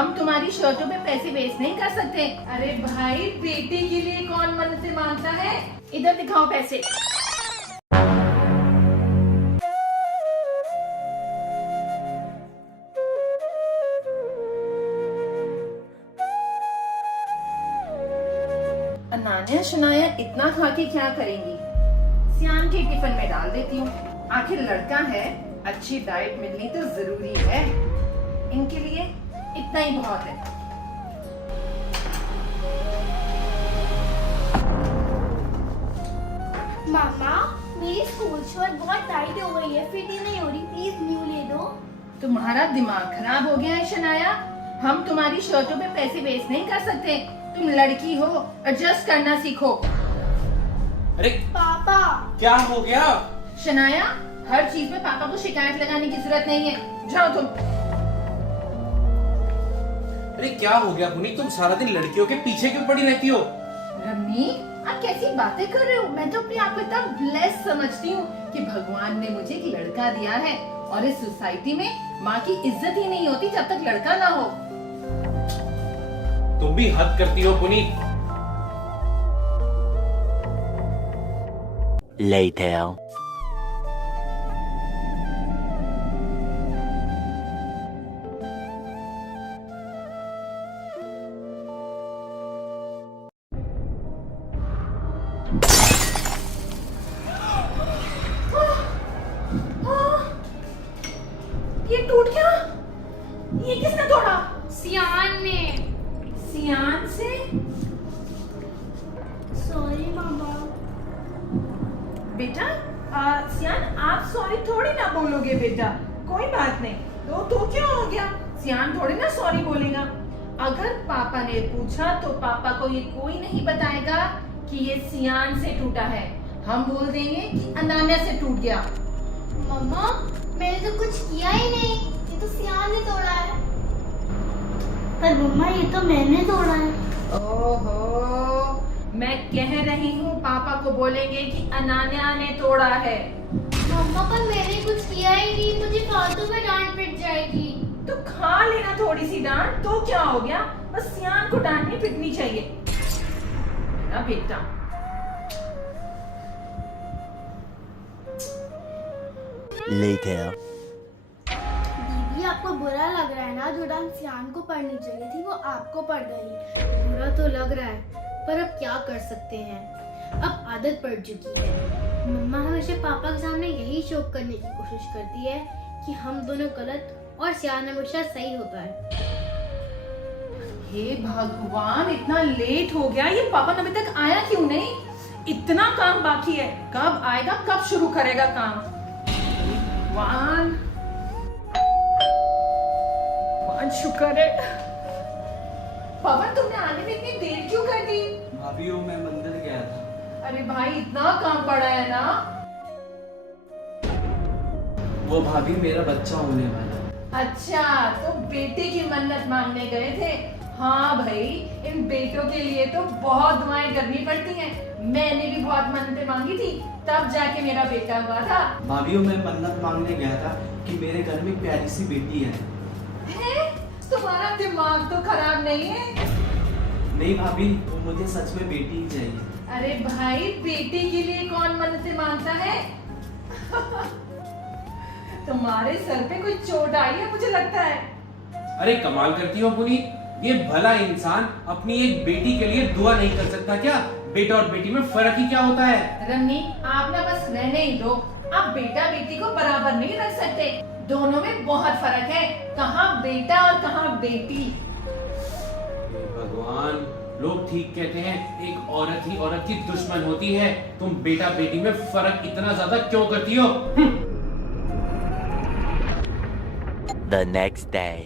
हम तुम्हारी शर्टों पे पैसे वेस्ट नहीं कर सकते। अरे भाई, बेटे के लिए कौन मन्नतें मांगता है? इधर दिखाओ पैसे। अनान्या शनाया इतना खा के क्या करेंगी? सियान के टिफिन में डाल देती हूँ। आखिर लड़का है, अच्छी डाइट मिलनी तो जरूरी है। इनके लिए इतना ही बहुत है। मामा, मेरी स्कूल शर्ट बहुत टाइट हो गई है, फिट ही नहीं हो रही, प्लीज न्यू ले दो। तुम्हारा दिमाग खराब हो गया है शनाया। हम तुम्हारी शर्टों पे पैसे वेस्ट नहीं कर सकते। तुम लड़की हो, एडजस्ट करना सीखो। अरे पापा, क्या हो गया? शनाया, हर चीज में पापा को शिकायत लगाने की जरूरत नहीं है। जाओ तुम। अरे क्या हो गया पुनीत, तुम सारा दिन लड़कियों के पीछे क्यों पड़ी रहती हो? रम्मी, आप कैसी बातें कर रहे हो? मैं तो अपने आप को इतना ब्लेस समझती हूँ कि भगवान ने मुझे एक लड़का दिया है। और इस सोसाइटी में माँ की इज्जत ही नहीं होती जब तक लड़का ना हो। तुम भी हद करती हो पुनीत। Later. ये टूट गया। ये किसने तोड़ा? सियान ने। सियान से? सॉरी मामा। बेटा, सियान, आप सॉरी थोड़ी ना बोलोगे बेटा। कोई बात नहीं। तो क्या हो गया? सियान थोड़ी ना सॉरी बोलेगा। अगर पापा ने पूछा तो पापा को ये कोई नहीं बताएगा कि ये सियान से टूटा है। हम बोल देंगे कि अनान्या से टूट गया। मम्मा, मैंने तो कुछ किया ही नहीं, ये तो सियान ने तोड़ा है। पर मम्मा, ये तो मैंने तोड़ा है। ओहो, मैं कह रही हूँ पापा को बोलेंगे कि अनान्या ने तोड़ा है। मम्मा, पर मैंने कुछ किया ही नहीं, मुझे फालतू में डांट पिट जाएगी। तो खा लेना थोड़ी सी डांट, तो क्या हो गया? बस सियान को डांटनी पिटनी चाहिए ना बेटा। Later. दीदी, आपको बुरा लग रहा है ना? जो डांट सियान को पढ़नी चाहिए थी वो आपको पड़ गई। बुरा तो लग रहा है, पर अब क्या कर सकते हैं, अब आदत पड़ चुकी है। मम्मा हमेशा पापा के सामने यही शो करने की कोशिश करती है कि हम दोनों गलत और सियान हमेशा सही होता है। हे भगवान, इतना लेट हो गया। ये पापा अभी तक आया क्यों नहीं? इतना काम बाकी है। कब आएगा, कब शुरू करेगा काम? भगवान, भगवान शुक्र है। पवन, तुमने आने में इतनी देर क्यों कर दी? भाभी वो मैं मंदिर गया था। अरे भाई, इतना काम पड़ा है ना। वो भाभी मेरा बच्चा होने वाला है। अच्छा, तो बेटे की मन्नत मांगने गए थे। हाँ भाई, इन बेटों के लिए तो बहुत दुआएं करनी पड़ती हैं। मैंने भी बहुत मन्नतें मांगी थी, तब जाके मेरा बेटा हुआ था। भाभी वो मैं मन्नत मांगने गया था कि मेरे घर में एक प्यारी सी बेटी है। तुम्हारा दिमाग तो खराब नहीं है? नहीं भाभी, वो मुझे सच में बेटी ही चाहिए। अरे भाई, बेटे के लिए कौन मन्नतें मांगता है? तुम्हारे सर पे कोई चोट आई है मुझे लगता है। अरे कमाल करती हो पुनीत, ये भला इंसान अपनी एक बेटी के लिए दुआ नहीं कर सकता क्या? बेटा और बेटी में फर्क ही क्या होता है? रमनी, आप ना बस रहने ही दो। आप बेटा बेटी को बराबर नहीं रख सकते। दोनों में बहुत फर्क है। कहाँ बेटा और कहाँ बेटी। हे भगवान, लोग ठीक कहते हैं, एक औरत ही औरत की दुश्मन होती है। तुम बेटा बेटी में फर्क इतना ज्यादा क्यों करती हो? The next day.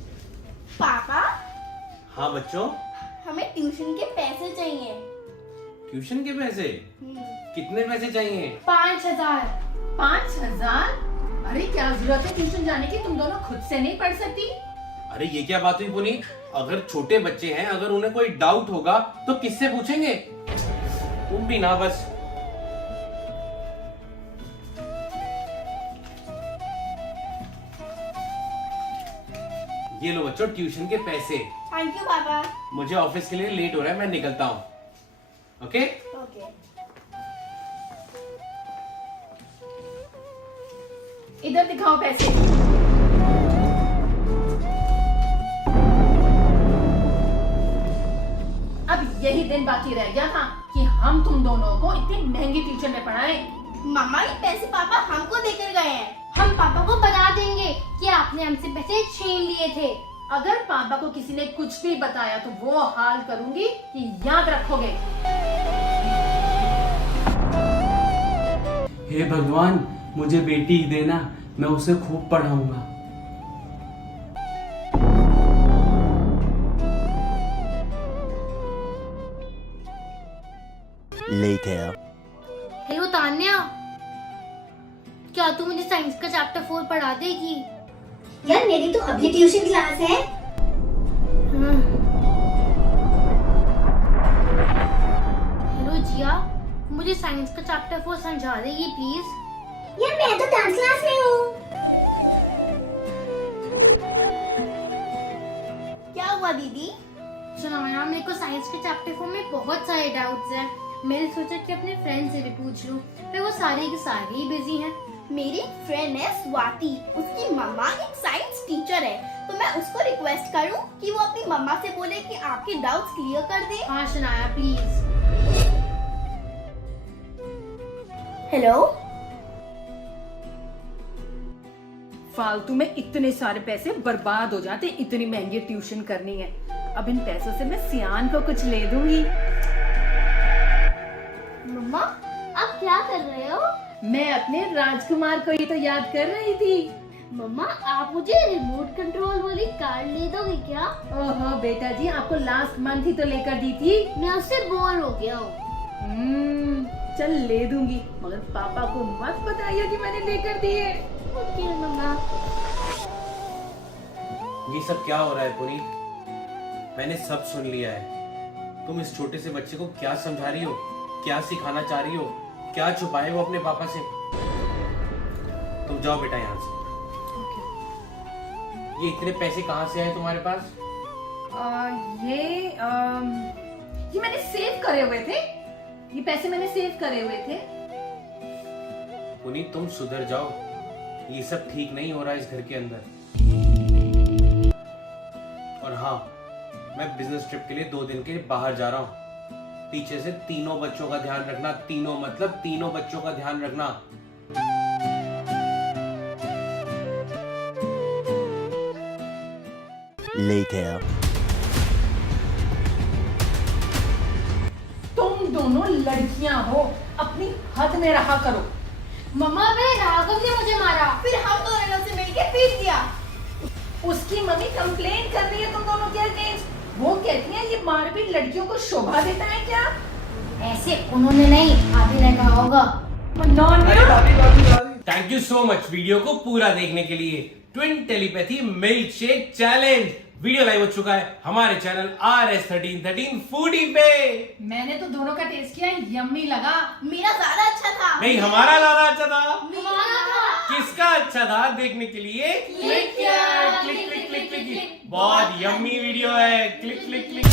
पापा, हाँ बच्चों, हमें ट्यूशन के पैसे चाहिए। ट्यूशन के पैसे? कितने पैसे चाहिए? 5,000। 5,000? अरे क्या जरूरत है ट्यूशन जाने की? तुम दोनों खुद से नहीं पढ़ सकती? अरे ये क्या बात हुई पुनीत? अगर छोटे बच्चे हैं, अगर उन्हें कोई डाउट होगा तो किससे पूछेंगे? तुम भी ना बस। ये लो बच्चों ट्यूशन के पैसे। थैंक यू पापा। मुझे ऑफिस के लिए लेट हो रहा है, मैं निकलता हूँ। Okay okay. इधर दिखाओ पैसे। अब यही दिन बाकी रह गया था कि हम तुम दोनों को इतनी महंगी ट्यूशन में पढ़ाएं। मम्मा ये पैसे पापा हमको देकर गए हैं। हम पापा को बता देंगे कि आपने हमसे पैसे छीन लिए थे। अगर पापा को किसी ने कुछ भी बताया तो वो हाल करूंगी कि याद रखोगे। हे भगवान, मुझे बेटी देना, मैं उसे खूब पढ़ाऊंगा। Later. हेलो तान्या, क्या तू मुझे साइंस का चैप्टर 4 पढ़ा देगी? यार मेरी तो अभी ट्यूशन क्लास है। हेलो जिया, मुझे साइंस का चैप्टर 4 समझा देगी प्लीज? यार मैं तो डांस क्लास में हूँ। क्या हुआ दीदी? सुनो यार, मेरे को साइंस के चैप्टर 4 में बहुत सारे डाउट्स हैं। मैंने सोचा कि अपने फ्रेंड से भी पूछ लूं, पर वो सारे के सारे ही बिजी हैं। मेरी फ्रेंड है स्वाति, उसकी मम्मा एक साइंस टीचर है, तो मैं उसको रिक्वेस्ट करूं कि वो अपनी मम्मा से बोले कि आपके डाउट्स क्लियर कर दे। हाँ शनाया प्लीज। हेलो। फालतू में इतने सारे पैसे बर्बाद हो जाते, इतनी महंगी ट्यूशन करनी है। अब इन पैसों से मैं सियान को कुछ ले दूंगी। मम्मा आप क्या कर रहे हो? मैं अपने राजकुमार को ही तो याद कर रही थी। मम्मा आप मुझे रिमोट कंट्रोल वाली कार ले दोगे क्या? ओहो बेटा जी, आपको लास्ट मंथ ही तो लेकर दी थी। मैं उससे बोर हो गया हूँ। चल ले दूंगी, मगर पापा को मत बताइए कि मैंने लेकर दी है। ओके मम्मा। ये सब क्या हो रहा है पुनी? मैंने सब सुन लिया है। तुम इस छोटे से बच्चे को क्या समझा रही हो, क्या सिखाना चाह रही हो, क्या छुपाए वो अपने पापा से? तुम जाओ बेटा यहाँ से। ये इतने पैसे कहाँ से आए तुम्हारे पास? ये मैंने सेव करे हुए थे। ये पैसे मैंने सेव करे हुए थे। पुनी तुम सुधर जाओ, ये सब ठीक नहीं हो रहा है इस घर के अंदर। और हाँ, मैं बिजनेस ट्रिप के लिए 2 दिन के लिए बाहर जा रहा हूँ। पीछे से तीनों बच्चों का ध्यान रखना, तीनों मतलब तीनों बच्चों का ध्यान रखना। Later. तुम दोनों लड़कियां हो, अपनी हद में रहा करो। मम्मा वे राघव ने मुझे मारा। फिर हम दोनों से मिलके पीट दिया। उसकी मम्मी कंप्लेन कर रही है तुम दोनों के अगेंस्ट। वो कहती है ये मारपीट लड़कियों को शोभा देता है क्या? ऐसे उन्होंने नहीं, आपी ने कहा होगा। Thank you so much video को पूरा देखने के लिए। Twin telepathy milk shake challenge video live हो चुका है हमारे चैनल RS1313 फूडी पे। मैंने तो दोनों का टेस्ट किया, यम्मी लगा। मेरा ज्यादा अच्छा था। नहीं, हमारा ज्यादा अच्छा था। हमारा था। किसका अच्छा था देखने के लिए click click click click click. बहुत यम्मी वीडियो है। Click click click.